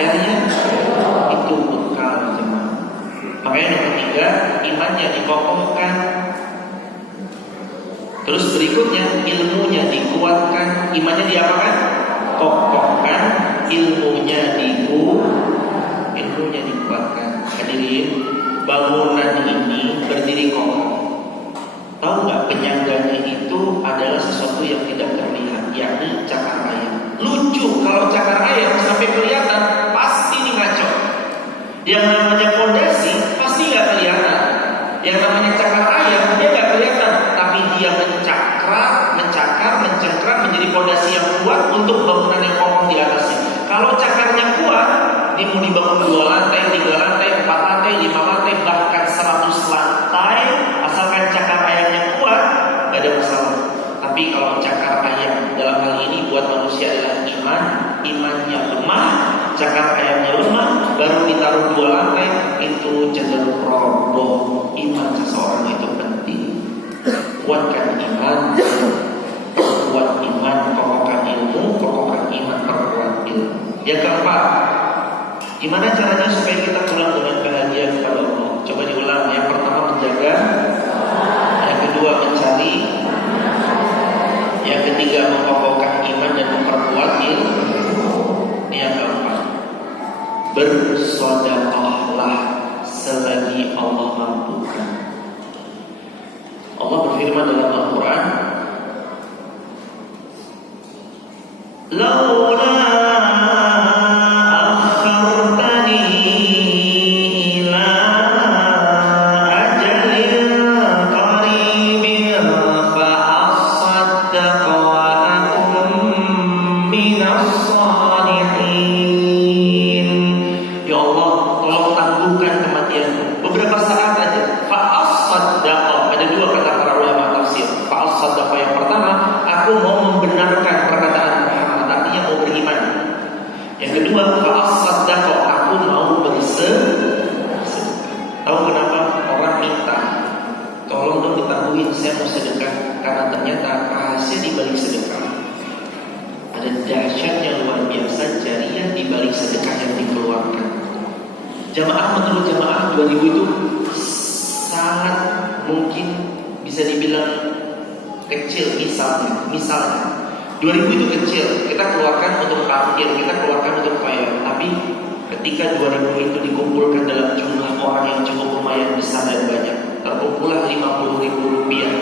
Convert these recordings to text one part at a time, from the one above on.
airnya itu bekal jemaah. Makanya yang ketiga, imannya dikokohkan. Terus berikutnya, ilmunya dikuatkan. Imannya diapakan? Kokohkan. Ilmunya dikuatkan. Hadirin, bangunan ini berdiri kokoh. Tahu nggak, penyangganya itu adalah sesuatu yang tidak terlihat, yakni cakar ayam. Lucu, kalau cakar ayam sampai kelihatan pasti ini ngaco. Yang namanya fondasi pasti nggak kelihatan. Yang namanya cakar ayam dia nggak kelihatan, tapi dia mencakar menjadi fondasi yang kuat untuk bangunan yang kokoh di atasnya. Kalau cakarnya kuat, dia mau dibangun 2 lantai, 3 lantai, 4 lantai, 5 lantai, bahkan 100 lantai, asalkan cakar ayamnya kuat, nggak ada masalah. Tapi kalau cakar ayam dalam hal ini buat manusia adalah imannya lemah, cakar ayamnya lemah, baru ditaruh 2 lantai, itu cenderung roboh. Iman seseorang itu penting. Kuatkan iman, kuat iman, kokohkan ilmu, kokohkan iman, perkuat ilmu. Yang keempat, gimana caranya supaya kita pulang dengan bahagia kepada Allah? Coba diulang. Yang pertama menjaga, yang kedua mencari, yang ketiga mengokohkan iman dan memperkuat ilmu. Yang keempat, bersedekahlah selagi Allah mampukan. Allah berfirman dalam Al-Quran, laula akhartani ila ajalin qaribin fa asaddaqa wa akum minas salihin. Ya Allah, tolong tangguhkan kematianku beberapa saat aja. Fa asaddaqa, ada 2 kata para ulama tafsir. Fa asaddaqa, yang pertama, aku mau membenarkan perkataan Muhammad, artinya mau beriman. Yang kedua, fa asaddaqa, aku mau bersedekah. Tahu kenapa orang minta, tolong dong ditangguhin, saya mau sedekah, karena ternyata rahasia di balik sedekah ada dahsyat yang luar biasa, jariah di balik sedekah yang dikeluarkan. Jamaah, menurut jamaah 2000 itu sangat mungkin bisa dibilang kecil. Misalnya 2000 itu kecil, kita keluarkan untuk parkir, kita keluarkan untuk bayar. Tapi ketika 2000 itu dikumpulkan dalam jumlah orang yang cukup lumayan besar dan banyak, terkumpullah 50.000 rupiah.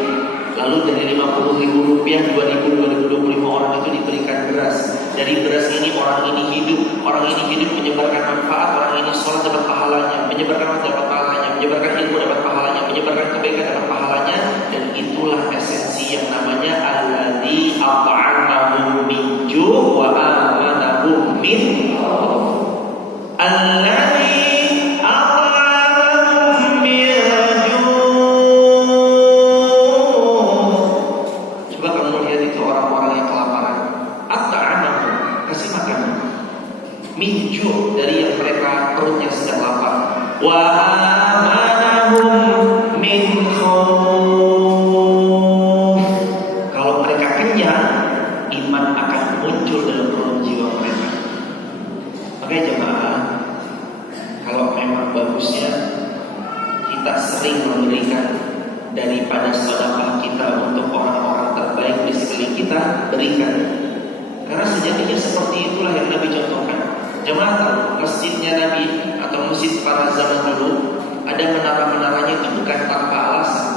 Lalu dari 50.000 rupiah 2025 orang itu diberikan beras. Dari beras ini orang ini hidup menyebarkan manfaat, orang ini sholat dapat pahalanya, menyebarkan dapat pahalanya, menyebarkan ilmu dapat pahalanya, menyebarkan kebaikan dapat pahalanya. Dan itulah esensi yang namanya alladzi at'amahum min ju' wa amanahum min khauf. Alladzi at'amahum min ju'. Coba kamu lihat itu orang-orang yang kelaparan. At'amahum, kasih makan. Min ju', dari yang mereka perutnya sedang lapar. Wa amanahum min khauf. Kalau mereka kenyang, iman akan muncul dalam relung jiwa mereka. Makanya jemaah, kalau memang bagusnya kita sering memberikan daripada sedekah kita untuk orang-orang terbaik di sekeliling kita, berikan. Karena sejatinya seperti itulah yang Nabi contohkan. Jemaah tahu, masjidnya Nabi atau masjid para zaman dulu ada menara-menaranya itu bukan tanpa alasan.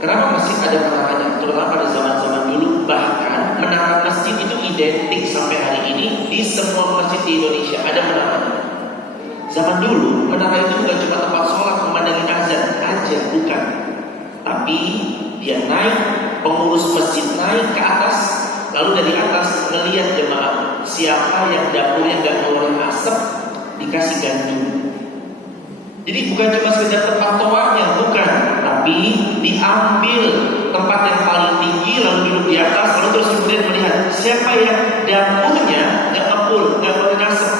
Kenapa masjid ada menaranya? Terutama pada zaman-zaman dulu, bahkan menara masjid itu identik sampai hari ini di semua masjid di Indonesia ada menaranya. Zaman dulu menara itu bukan cuma tempat sholat memandangin azan aja, bukan. Tapi dia naik, pengurus masjid naik ke atas, lalu dari atas melihat jemaah, siapa yang dapurnya gak ngeluarin asap, dikasih gandum. Jadi bukan cuma sekedar tempat toanya, bukan, tapi diambil tempat yang paling tinggi lalu duduk di atas, lalu terus kemudian melihat siapa yang dapurnya gak ngepul, gak ngeluarin asap.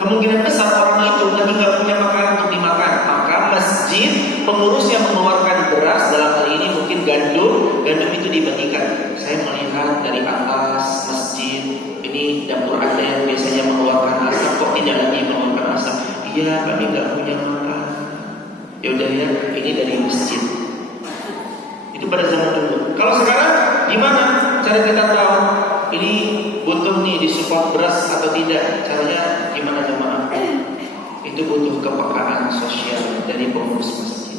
Kemungkinan besar orang itu lagi gak punya makanan untuk dimakan, maka masjid pengurusnya mengeluarkan beras, dalam hal ini mungkin gandum itu dibagikan. Saya melihat dari atas masjid ini dapur Anda yang biasanya mengeluarkan asap kok tidak Ya kami nggak punya makan. Ya udah ya, ini dari masjid. Itu pada zaman dulu. Kalau sekarang gimana cara kita tahu ini butuh nih disupport beras atau tidak? Caranya gimana jemaah? Itu butuh kepekaan sosial dari pengurus masjid.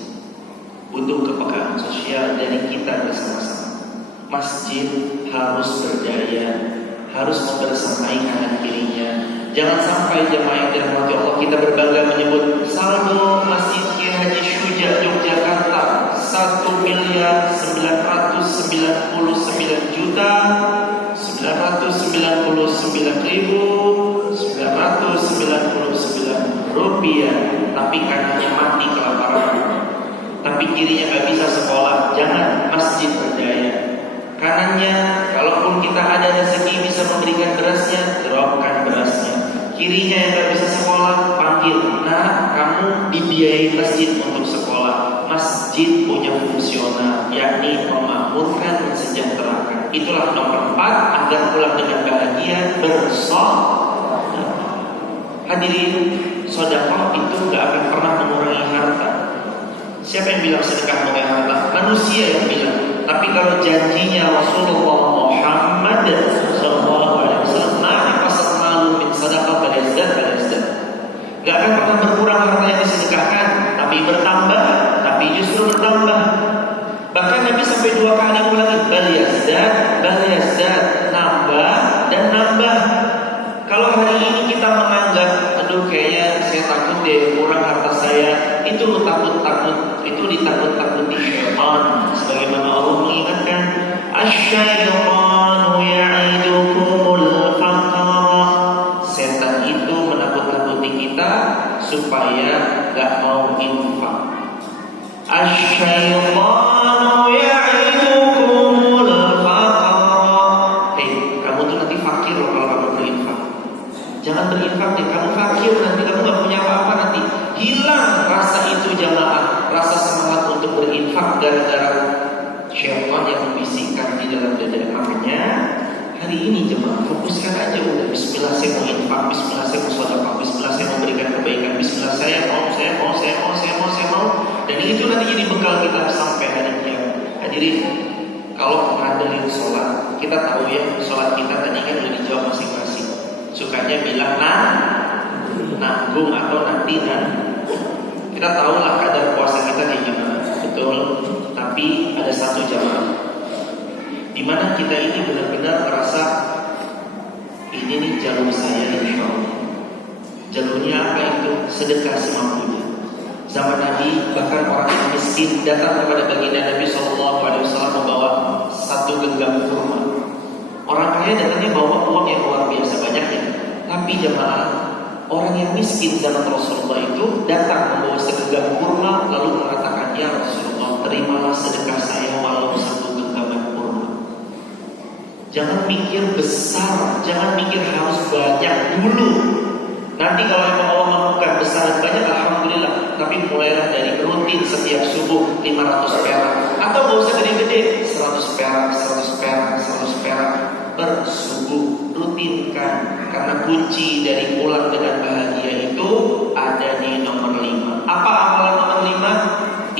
Butuh kepekaan sosial dari kita bersama-sama. Masjid harus berdaya, harus membersamai kanan kirinya. Jangan sampai jemaah yang dirahmati Allah kita berbangga menyebut saldo Masjid Kiai Haji Syuja Yogyakarta 1.999.999 rupiah, tapi kanannya mati kelaparan, tapi kirinya nggak bisa sekolah. Jangan, masjid berdaya. Kanannya, kalaupun kita ada rezeki bisa memberikan berasnya, dropkan berasnya. Kirinya yang nggak bisa sekolah, panggil, nah kamu dibiayai masjid untuk sekolah. Masjid punya fungsional, yakni memakmurkan, mensejahterakan. Itulah nomor 4 agar pulang dengan bahagia bersedekah. Hadirin, sedekah itu nggak akan pernah mengurangi harta. Siapa yang bilang sedekah mengurangi harta? Manusia yang bilang. Tapi kalau janjinya Rasulullah Muhammad SAW, nah pasal malu min sedekah balaizat, nggak akan pernah berkurang harta yang disedekahkan, tapi bertambah, tapi justru bertambah. Bahkan Nabi sampai 2 kali ulangi balaizat, nambah dan nambah. Kalau hari ini kita menganggap, aduh kayaknya saya takut deh kurang harta saya, itu ditakut-takuti syaitan. Sebagaimana Allah mengingatkan, asy-syaitanu ya'idukumul faqra. Setan itu menakut-takuti kita supaya gak mau infak. Asy-syaitanu ya'idukumul faqra. Hei, kamu tuh nanti fakir loh kalau kamu berinfak. Jangan berinfak deh, kamu fakir nanti, kamu gak punya apa-apa nanti. Hilang rasa itu jamaah, rasa semangat untuk berinfak gara-gara syaitan yang membisikkan di dalam dada. Makanya hari ini jemaah fokuskan aja udah, bismillah saya mau infak, bismillah saya mau sedekah, bismillah saya mau berikan kebaikan, bismillah saya mau. Dan itu nanti jadi bekal kita sampai hari kiamat. Hadirin, kalau ngandelin sholat, kita tahu ya sholat kita tadi kan udah dijawab masing-masing. Sukanya bilang nanggung atau nanti. Kita tahulah kadar puasa kita kayak gimana, betul. Tapi ada satu jamaah di mana kita ini benar-benar merasa ini nih jalur saya, insya Allah. Jalurnya apa itu? Sedekah semampunya. Zaman Nabi bahkan orang yang miskin datang kepada baginda Nabi SAW membawa 1 genggam kurma. Orang kaya datangnya bawa uang yang luar biasa banyaknya. Tapi jamaah, orang yang miskin zaman Rasulullah itu datang membawa segenggam kurma lalu mengatakan, ya Rasulullah, terimalah sedekah saya walau 1 genggaman kurma. Jangan mikir besar, jangan mikir harus banyak dulu. Nanti kalau emang Allah mampukan besar dan banyak, alhamdulillah. Tapi mulailah dari rutin setiap subuh 500 perak, atau gak usah gede-gede, 100 perak, 100 perak, 100 perak per subuh. Rutinkan, karena kunci dari pulang dengan bahagia itu ada di nomor 5. Apa amalan nomor 5?